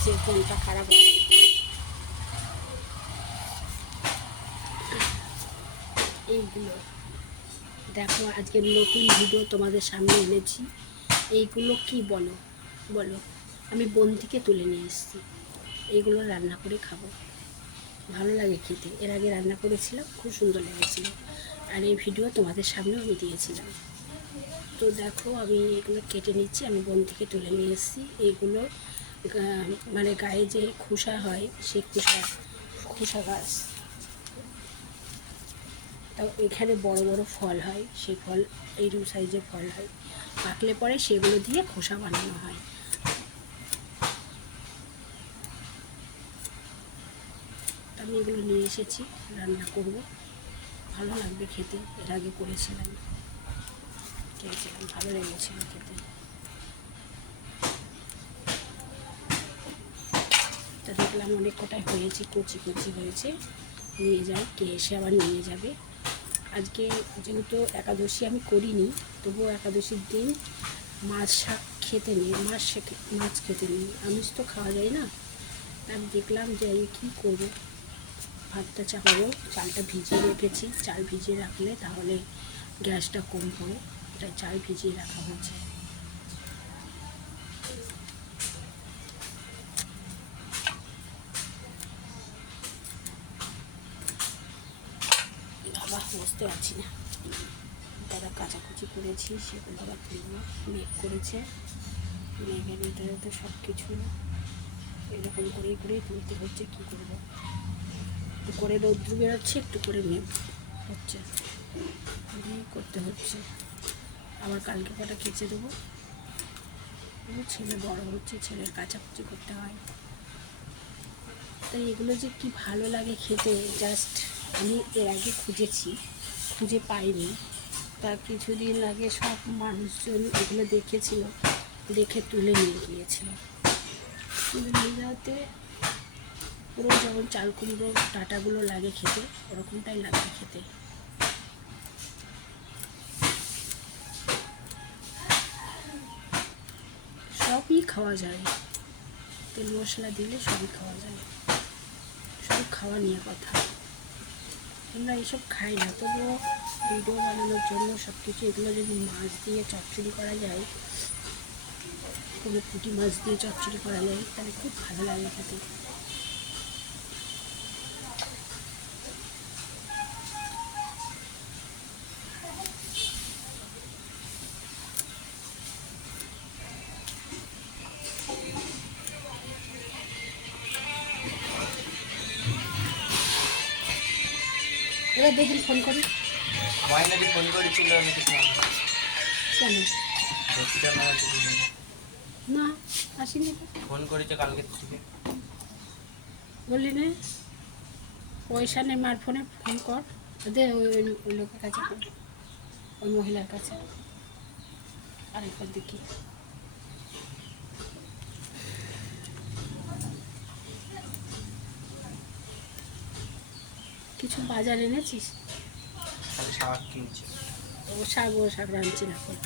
হচ্ছে, ফোনটা খারাপ হচ্ছে। এইগুলো দেখো, আজকের নতুন ভিডিও তোমাদের সামনে এনেছি। এইগুলো কি বলো বলো, আমি বোন থেকে তুলে নিয়ে এসেছি। এইগুলো রান্না করে খাবো, ভালো লাগে খেতে। এর আগে রান্না করেছিলাম, খুব সুন্দর লেগেছিল। আর এই ভিডিও তোমাদের সামনেও আমি দিয়েছিলাম। তো দেখো, আমি এগুলো কেটে নিচ্ছি, আমি বোন থেকে তুলে নিয়ে এসেছি। এইগুলো মানে গায়ে যে খোসা হয়, সেই খোসা গাছ। তাও এখানে বড় বড় ফল হয়, সেই ফল এইরকম সাইজের ফল হয়, পাকলে পরে সেগুলো দিয়ে খোসা বানানো হয়। আমি এগুলো নিয়ে এসেছি, রান্না করব, ভালো লাগবে খেতে। এর আগে করেছিলাম, খেয়েছিলাম, ভালো লেগেছিল খেতে। তা দেখলাম অনেক কটাই হয়েছে, কচি কচি হয়েছে। নিয়ে যাই, কে এসে আবার নিয়ে যাবে। আজকে যেহেতু একাদশী আমি করিনি, তবুও একাদশীর দিন মাছ শাক খেতে নেই, মাছ খেতে নেই, আমিষ তো খাওয়া যায় না। আমি দেখলাম যে আমি কী করবো, ভাতটা চাপাবো। চালটা ভিজিয়ে রেখেছি, চাল ভিজিয়ে রাখলে তাহলে গ্যাসটা কম পড়ে, তাই চাল ভিজিয়ে রাখা হয়েছে। আবার বসতে পারছি না, দাদা কাচাকুচি করেছি, সেগুলো আবার তুলব। মেঘ করেছে, মেঘের ভিতরে তো সব কিছু এরকম করেই তুলতে হচ্ছে। কী করবো, একটু করে রৌদ্র বেরোচ্ছে, একটু করে মেঘ হচ্ছে, করতে হচ্ছে। আবার কালকে কটা কেচে দেবো। ছেলে বড় হচ্ছে, ছেলের কাচাকুচি করতে হয়। তাই এগুলো যে কি ভালো লাগে খেতে, জাস্ট আমি এর আগে খুঁজে পাইনি। তার কিছুদিন আগে সব মানুষজন এগুলো দেখেছিল, দেখে তুলে নিয়ে গিয়েছিল। তুলে নিয়ে যাওয়াতে পুরো যেমন চাল কুমড়ো ডাঁটাগুলো লাগে খেতে, ওরকমটাই লাগে খেতে। সবই খাওয়া যায়, তেল মশলা দিলে সবই খাওয়া যায়, সব খাওয়া নিয়ে কথা। আমরা এইসব খাই না, তবুও ভিডিও বানানোর জন্য সব কিছু এগুলো যদি মাছ দিয়ে চচ্চড়ি করা যায়, কোনো পুঁটি মাছ দিয়ে চচ্চড়ি করা যায়, তাহলে খুব ভালো লাগে খেতে। এবার দেখুন, ফোন করি। ময়নাদি ফোন করেছিল কেন না আসিনি? ফোন করেছে কালকে থেকে। বললি না পয়সা নেই, মার ফোনে ফোন কর, দে ওই লোকের কাছে, ওই মহিলার কাছে। আরেকবার দেখি, কিছু বাজার এনেছিস? শাক কিনছে, ও শাক রাঁধছি না এখন,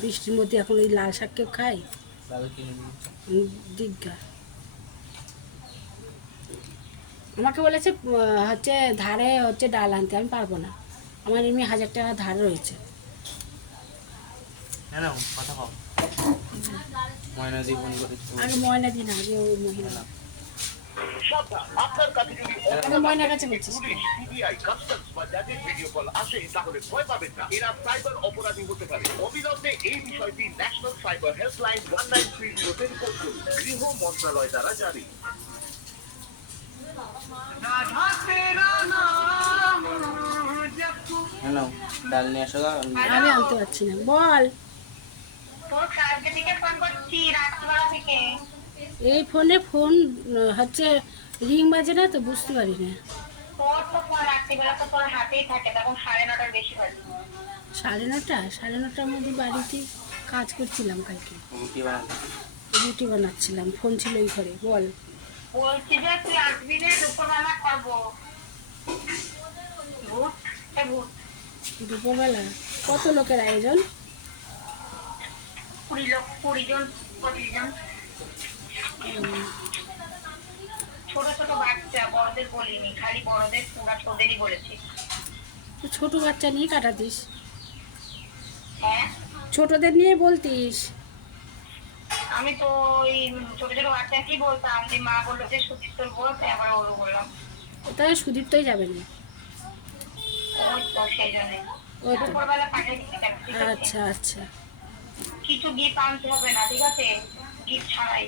বৃষ্টির মধ্যে এখন ওই লাল শাক কেউ খায়? দিগ্গা আমাকে বলেছে হচ্ছে ধারে হচ্ছে ডাল আনতে, আমি পারবো না, আমার এমনি 1000 টাকা ধার রয়েছে। কথা কও। ময়নাদি ফোন করেছে, আগে ময়না দিন, আগে ওই মহিলা। আপনার কাছে যদি ময়নার কাছে বলছিস সিবিআই কাস্টমস বা যাদের ভিডিও কল আসে, তাহলে ভয় পাবেন না, এরা সাইবার অপরাধী হতে পারে। অবিলম্বে এই বিষয়টি ন্যাশনাল সাইবার হেল্পলাইন 193 তে রিপোর্ট করুন। গৃহ মন্ত্রণালয় দ্বারা জারি। ডাল নিয়ে আসো। আমি আনতে পারছি না, বল। এই ফোনে ফোন হচ্ছে রিং বাজে না তো, বুঝতে পারি না। 9:30 মধ্যে বাড়িতে কাজ করছিলাম, কালকে রুটি বানাচ্ছিলাম, ফোন ছিল ওই ঘরে। বল। বলছি যে তুই আসবি না, দুপুরবেলা করবো। দুপুরবেলা কত লোকের আয়োজন? 20 জন 25 জন। ছোট ছোট বাচ্চা, বড়দের বলিনি, খালি বড়দের পুরা তোদেরই বলেছি। তো ছোট বাচ্চা নিয়ে কাটাতিস, হ্যাঁ, ছোটদের নিয়ে বলতিস। আমি তো ওই ছোট ছোট বাচ্চা কি বলতাম, যে মা বললো যে সুদীপ্তর বলতে, আবার ওরও বললাম। তাহলে সুদীপ্তই যাবে না। ওই তো সেই জন্যে ওই তো, দুপুরবেলা পাঠিয়ে দিচ্ছি কেন, ঠিক আছে? আচ্ছা আচ্ছা কিছু গিফট আনতে হবে না, ঠিক আছে? গিফট ছাড়াই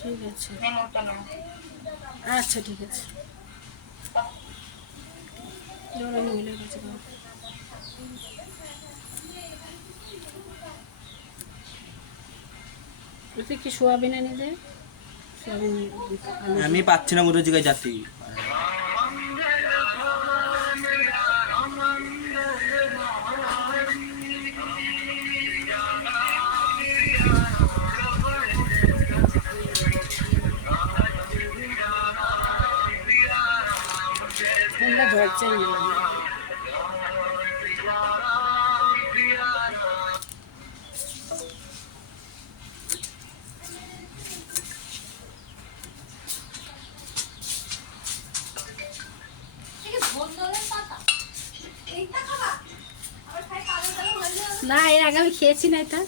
ঠিক আছে, নেমন্তন্ন। আচ্ছা ঠিক আছে। জোড়া মহিলার কাছে দাও। তুই কি সোয়াবিন এনে দে, সোয়াবিন আলু আমি পাচ্ছি না কোথাও জায়গায় যাতে। ফোনটা ধরছে না। না, এর আগে আমি খেয়েছি না, এটা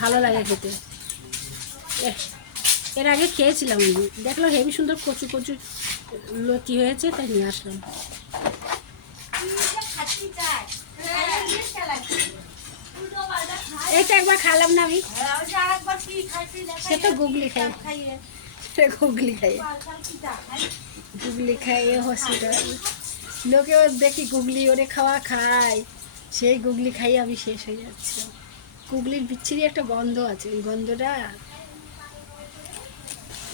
ভালো লাগে খেতে। এর আগে খেয়েছিলাম আমি, দেখলাম হেবি সুন্দর কচু কচু লতি হয়েছে, তাই নিয়ে আসলাম। এটা একবার খালাম না আমি, সে তো গুগলি খাই, সে গুগলি খাই, গুগলি খাইয়ে হসপিটাল লোকেও দেখি গুগলি ওরে খাওয়া খায়, সেই গুগলি খাই আমি শেষ হয়ে যাচ্ছে। গুগলির বিচ্ছিরি একটা গন্ধ আছে, ওই গন্ধটা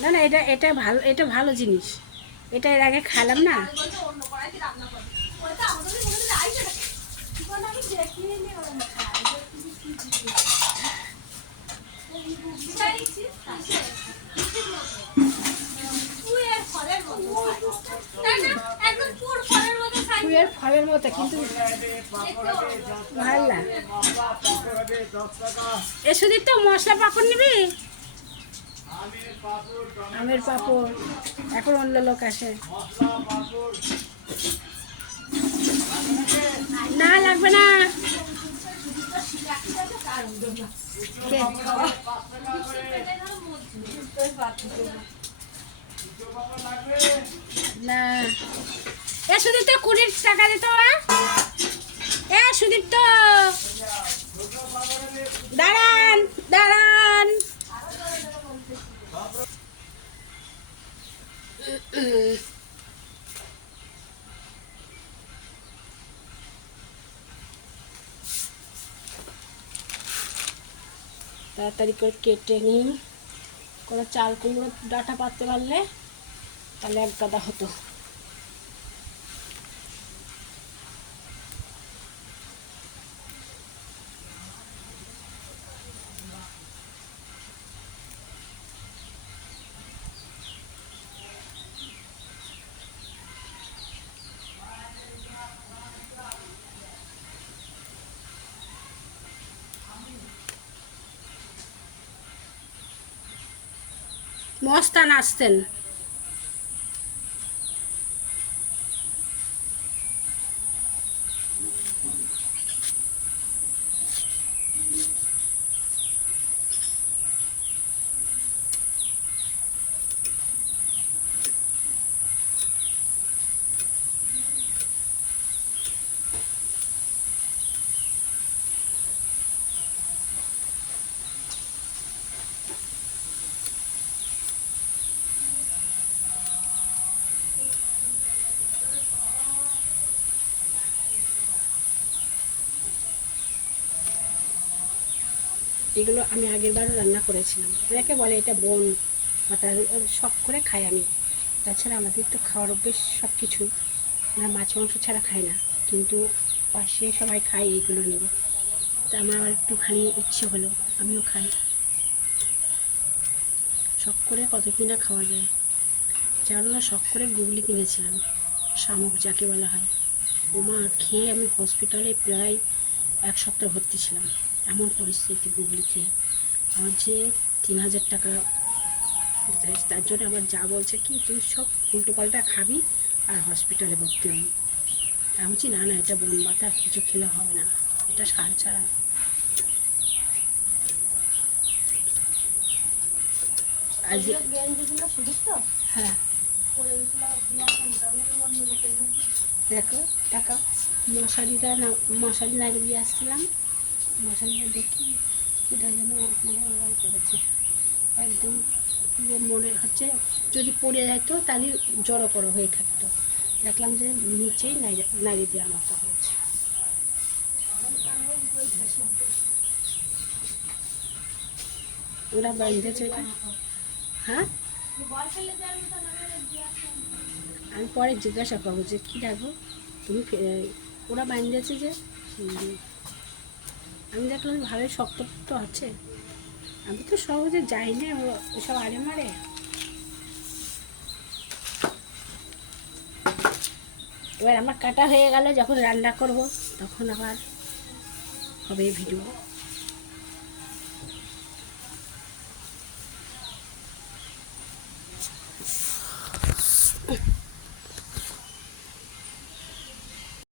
না না, এটা এটা ভালো, এটা ভালো জিনিস, এটা এর আগে খালাম না। ফুয়ের ফলের মতো, কিন্তু ভালো না। এ শুধু তো মশলা পাপড় নিবি, আমের পাপড়, এখন অন্য লোক আসে। না লাগবে না, না এ সুদীপ তো 20 টাকা দিত, এ সুদীপ তো দাঁড়ান দাঁড়ান। তাড়াতাড়ি করে কেটে নিই, কোনো চাল কুমড়ো ডাঁটা পাততে পারলে তাহলে এক গাদা হতো। মস্তান আসতেন, এগুলো আমি আগের বারও রান্না করেছিলাম। অনেকে বলে এটা বন বাটা, শখ করে খাই আমি। তাছাড়া আমাদের তো খাওয়ার অভ্যেস সব কিছু, আমরা মাছ মাংস ছাড়া খাই না, কিন্তু পাশে সবাই খায় এইগুলো নিয়ে, তা আমার আবার একটুখানি ইচ্ছে হলো আমিও খাই। শখ করে কত কিনা খাওয়া যায়। জানো না, শখ করে গুগলি কিনেছিলাম, শামুক যাকে বলা হয়। ওমা, খেয়ে আমি হসপিটালে প্রায় 1 সপ্তাহ ভর্তি ছিলাম, এমন পরিস্থিতি গুগলি খেয়ে। আমার যে 3,000 টাকা দিতে হয়েছে, তার জন্য আবার যা বলছে কি তুই সব উল্টোপাল্টা খাবি আর হসপিটালে ভর্তি হবি। আমি বলছি না না, এটা বন পাতা কিছু খেলে হবে না, এটা সার ছাড়া। আজ হ্যাঁ দেখো টাকা মশারিটা না, মশারি নাড়ি দিয়ে আসছিলাম, মশারিটা দেখি এটা যেন মানে ওরাই করেছে একদম পুরো মনে হচ্ছে যদি পড়ে যেত তাহলে জড়ো করো হয়ে থাকতো। দেখলাম যে নিচেই নাড়ি দেওয়ার মতো হয়েছে। ওরা বেঁধেছে এটা। হ্যাঁ আমি পরে জিজ্ঞাসা করবো যে কী রাখবো তুমি ওরা বেঁধেছে যে আমি দেখলাম ভালোই শক্ত তো আছে। আমি তো সহজে যাই না ওসব আড়ে মারে। এবার আমার কাটা হয়ে গেল, যখন রান্না করব তখন আবার হবে ভিডিও।